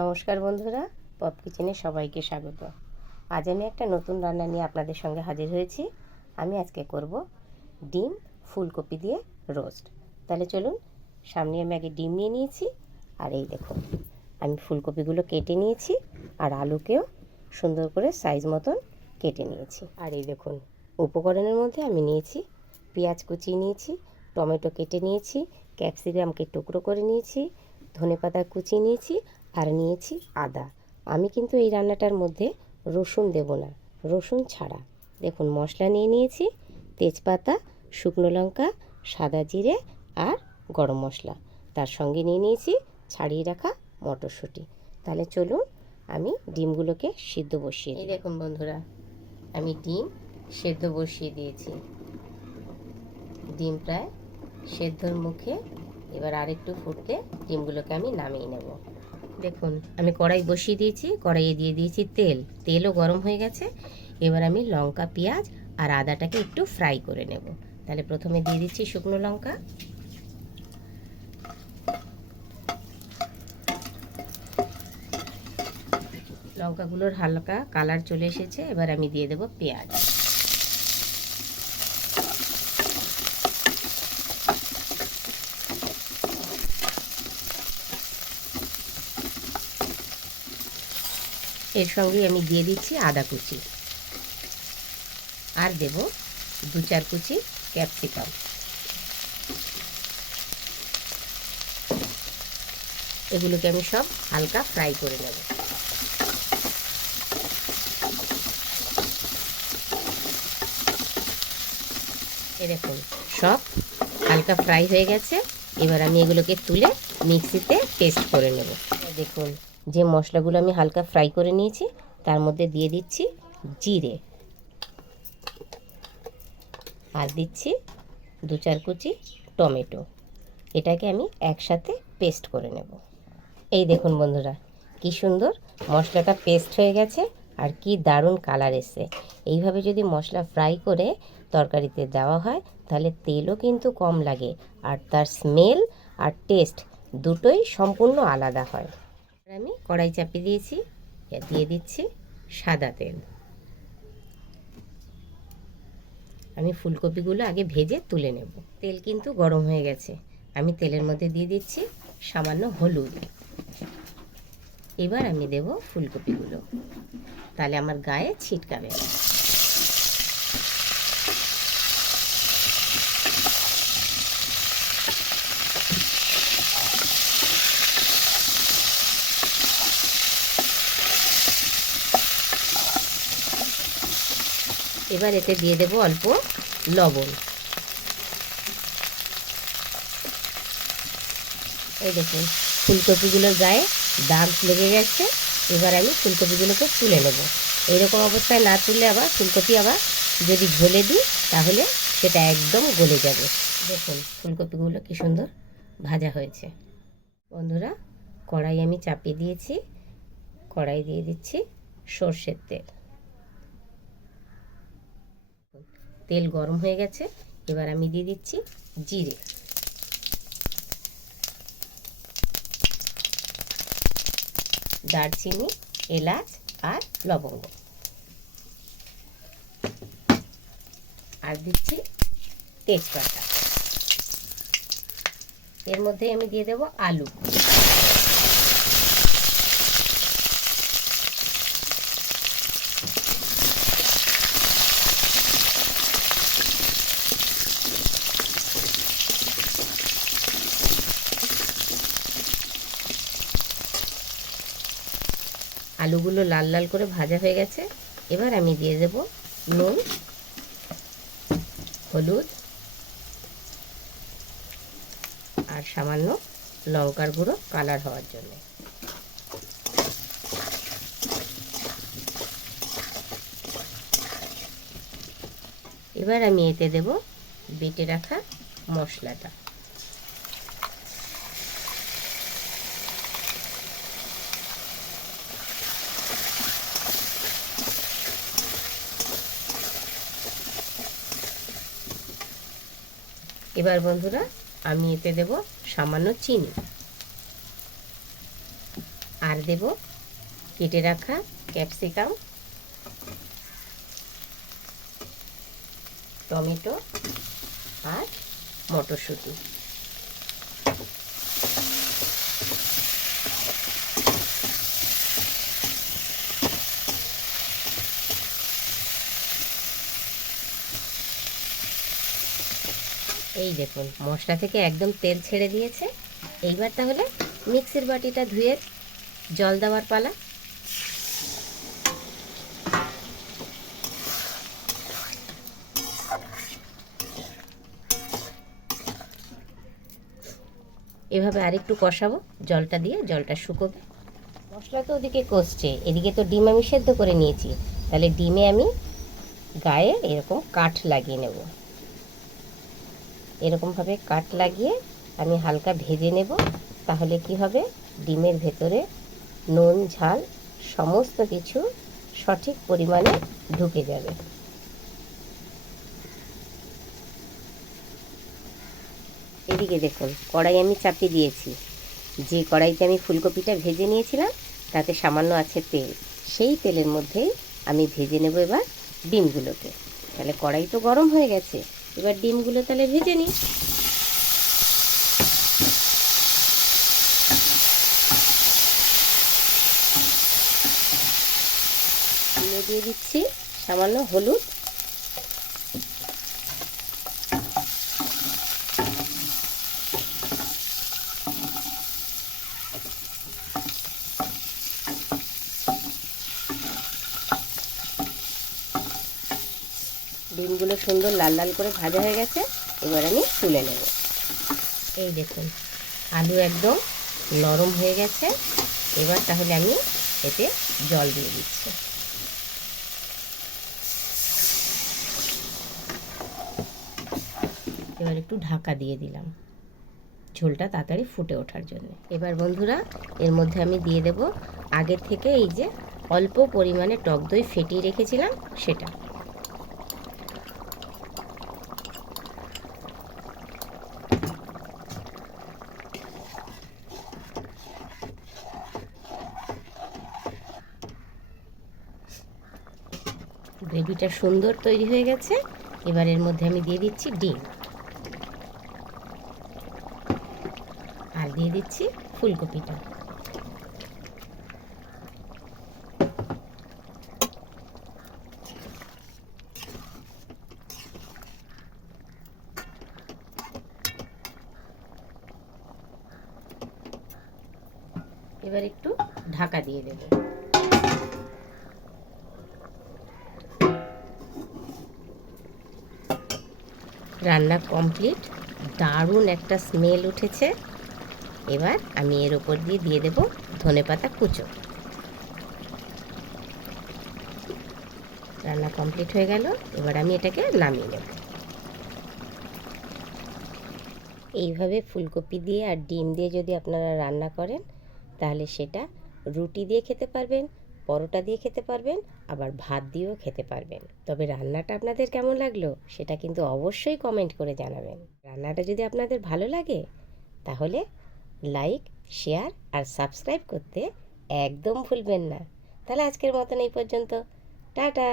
নমস্কার বন্ধুরা, পপ কিচেনে সবাইকে স্বাগত। আজ আমি একটা নতুন রান্না নিয়ে আপনাদের সঙ্গে হাজির হয়েছি। আমি আজকে করব ডিম ফুলকপি দিয়ে রোস্ট। তাহলে চলুন, সামনে আমি আগে ডিম নিয়ে নিয়েছি, আর এই দেখুন আমি ফুলকপিগুলো কেটে নিয়েছি, আর আলুকেও সুন্দর করে সাইজ মতন কেটে নিয়েছি। আর এই দেখুন উপকরণের মধ্যে আমি নিয়েছি পেঁয়াজ কুচিয়ে নিয়েছি, টমেটো কেটে নিয়েছি, ক্যাপসিকামকে টুকরো করে নিয়েছি, ধনেপাতা কুচিয়ে নিয়েছি, আর নিয়েছি আদা। আমি কিন্তু এই রান্নাটার মধ্যে রসুন দেব না, রসুন ছাড়া। দেখুন মশলা নিয়ে নিয়েছি তেজপাতা, শুকনো লঙ্কা, সাদা জিরে আর গরম মশলা। তার সঙ্গে নিয়ে নিয়েছি ছাড়িয়ে রাখা মটরশুঁটি। তাহলে চলুন আমি ডিমগুলোকে সিদ্ধ বসিয়ে দিই। দেখুন বন্ধুরা, আমি ডিম সেদ্ধ বসিয়ে দিয়েছি। ডিম প্রায় সেদ্ধর মুখে, এবার আরেকটু ফুটলে ডিমগুলোকে আমি নামিয়ে নেব। দেখুন আমি কড়াই বসিয়ে দিয়েছি, কড়াইয়ে দিয়ে দিয়েছি তেল, তেলও গরম হয়ে গেছে। এবার আমি লঙ্কা, পেঁয়াজ আর আদাটাকে একটু ফ্রাই করে নেব। তাহলে প্রথমে দিয়ে দিচ্ছি শুকনো লঙ্কা, লঙ্কাগুলোর হালকা কালার চলে এসেছে। এবার আমি দিয়ে দেব পেঁয়াজ। এর সঙ্গে আমি দিয়ে দিচ্ছি আদা কুচি, আর দেব 2-4 কুচি ক্যাপসিকাম। এগুলোকে আমি সব হালকা ফ্রাই করে নেব। এই দেখুন সব হালকা ফ্রাই হয়ে গেছে। এবার আমি এগুলোকে তুলে মিক্সিতে পেস্ট করে নেব। দেখুন যে মশলাগুলো আমি হালকা ফ্রাই করে নিয়েছি, তার মধ্যে দিয়ে দিচ্ছি জিরে, আর দিচ্ছি 2-4 কুচি টমেটো। এটাকে আমি একসাথে পেস্ট করে নেব। এই দেখুন বন্ধুরা, কি সুন্দর মশলাটা পেস্ট হয়ে গেছে, আর কি দারুণ কালার এসছে। এইভাবে যদি মশলা ফ্রাই করে তরকারিতে দেওয়া হয়, তাহলে তেলও কিন্তু কম লাগে, আর তার স্মেল আর টেস্ট দুটোই সম্পূর্ণ আলাদা হয়। আমি কড়াই চাপিয়ে দিয়েছি, দিয়ে দিচ্ছি সাদা তেল। আমি ফুলকপিগুলো আগে ভেজে তুলে নেব। তেল কিন্তু গরম হয়ে গেছে। আমি তেলের মধ্যে দিয়ে দিচ্ছি সামান্য হলুদ। এবার আমি দেব ফুলকপিগুলো, তাহলে আমার গায়ে ছিটকাবে না। এবার এতে দিয়ে দেব অল্প লবণ। এই দেখুন ফুলকপিগুলোর গায়ে দাগ লেগে গেছে। এবার আমি ফুলকপিগুলোকে তুলে নেব। এইরকম অবস্থায় না তুললে আবার ফুলকপি আবার যদি ঝোলে দিই, তাহলে সেটা একদম গলে যাবে। দেখুন ফুলকপিগুলো কি সুন্দর ভাজা হয়েছে। বন্ধুরা, কড়াই আমি চাপিয়ে দিয়েছি, কড়াই দিয়ে দিচ্ছি সর্ষের তেল। তেল গরম হয়ে গেছে। এবার আমি দিয়ে দিচ্ছি জিরে, দারচিনি, এলাচ আর লবঙ্গ, আর দিচ্ছি তেজপাতা। এর মধ্যে আমি দিয়ে দেব আলু। আলুগুলো লাল লাল করে ভাজা হয়ে গেছে। এবার আমি দিয়ে দেব নুন, হলুদ আর সামান্য লঙ্কার গুঁড়ো কালার হওয়ার জন্য। এবার আমি এতে দেব বেটে রাখা মশলাটা। এবার বন্ধুরা আমি এতে দেব সামান্য চিনি, আর আর দেব কেটে রাখা ক্যাপসিকাম, টমেটো আর মটরশুঁটি। এই দেখুন মশলা থেকে একদম তেল ছেড়ে দিয়েছে। এইবার তাহলে মিক্সির বাটিটা ধুয়ে জল দেওয়ার পালা। এভাবে আরেকটু কষাবো জলটা দিয়ে, জলটা শুকোবে। মশলা তো ওদিকে কষছে, এদিকে তো ডিম আমি সেদ্ধ করে নিয়েছি, তাহলে ডিমে আমি গায়ে এরকম কাঠ লাগিয়ে নেব। এরকমভাবে কাঠ লাগিয়ে আমি হালকা ভেজে নেব, তাহলে কি হবে, ডিমের ভেতরে নুন ঝাল সমস্ত কিছু সঠিক পরিমাণে ঢুকে যাবে। এদিকে দেখুন কড়াই আমি চাপিয়ে দিয়েছি। যে কড়াইতে আমি ফুলকপিটা ভেজে নিয়েছিলাম তাতে সামান্য আছে তেল, সেই তেলের মধ্যেই আমি ভেজে নেব এবার ডিমগুলোকে। তাহলে কড়াই তো গরম হয়ে গেছে, এবার ডিমগুলো তাহলে ভেজে নিই। ডিমে দিয়ে দিচ্ছি সামান্য হলুদ, ডিমগুলো সুন্দর লাল লাল করে ভাজা হয়ে গেছে, এবার আমি তুলে নেব। এই দেখুন আলু একদম নরম হয়ে গেছে, এবার তাহলে আমি এতে জল দিয়ে দিচ্ছি। এবার একটু ঢাকা দিয়ে দিলাম ঝোলটা তাড়াতাড়ি ফুটে ওঠার জন্য। এবার বন্ধুরা এর মধ্যে আমি দিয়ে দেব আগের থেকে এই যে অল্প পরিমাণে টক দই ফেটিয়ে রেখেছিলাম সেটা। গ্রেভিটা সুন্দর তৈরি হয়ে গেছে, এবার এর মধ্যে আমি দিয়ে দিচ্ছি ডিম আর দিয়ে দিচ্ছি ফুলকপিটা। এবার একটু ঢাকা দিয়ে দেব। রান্না কমপ্লিট, দারুণ একটা স্মেল উঠেছে। এবার আমি এর উপর দিয়ে দেব ধনেপাতা কুচো। রান্না কমপ্লিট হয়ে গেল, এবার আমি এটাকে নামিয়ে নেব। এইভাবে ফুলকপি দিয়ে আর ডিম দিয়ে যদি আপনারা রান্না করেন তাহলে সেটা রুটি দিয়ে খেতে পারবেন, পরোটা দিয়ে খেতে পারবেন, আবার ভাত দিয়েও খেতে পারবেন। তবে রান্নাটা আপনাদের কেমন লাগলো সেটা কিন্তু অবশ্যই কমেন্ট করে জানাবেন। রান্নাটা যদি আপনাদের ভালো লাগে তাহলে লাইক, শেয়ার আর সাবস্ক্রাইব করতে একদম ভুলবেন না। তাহলে আজকের মতন এই পর্যন্ত, টাটা।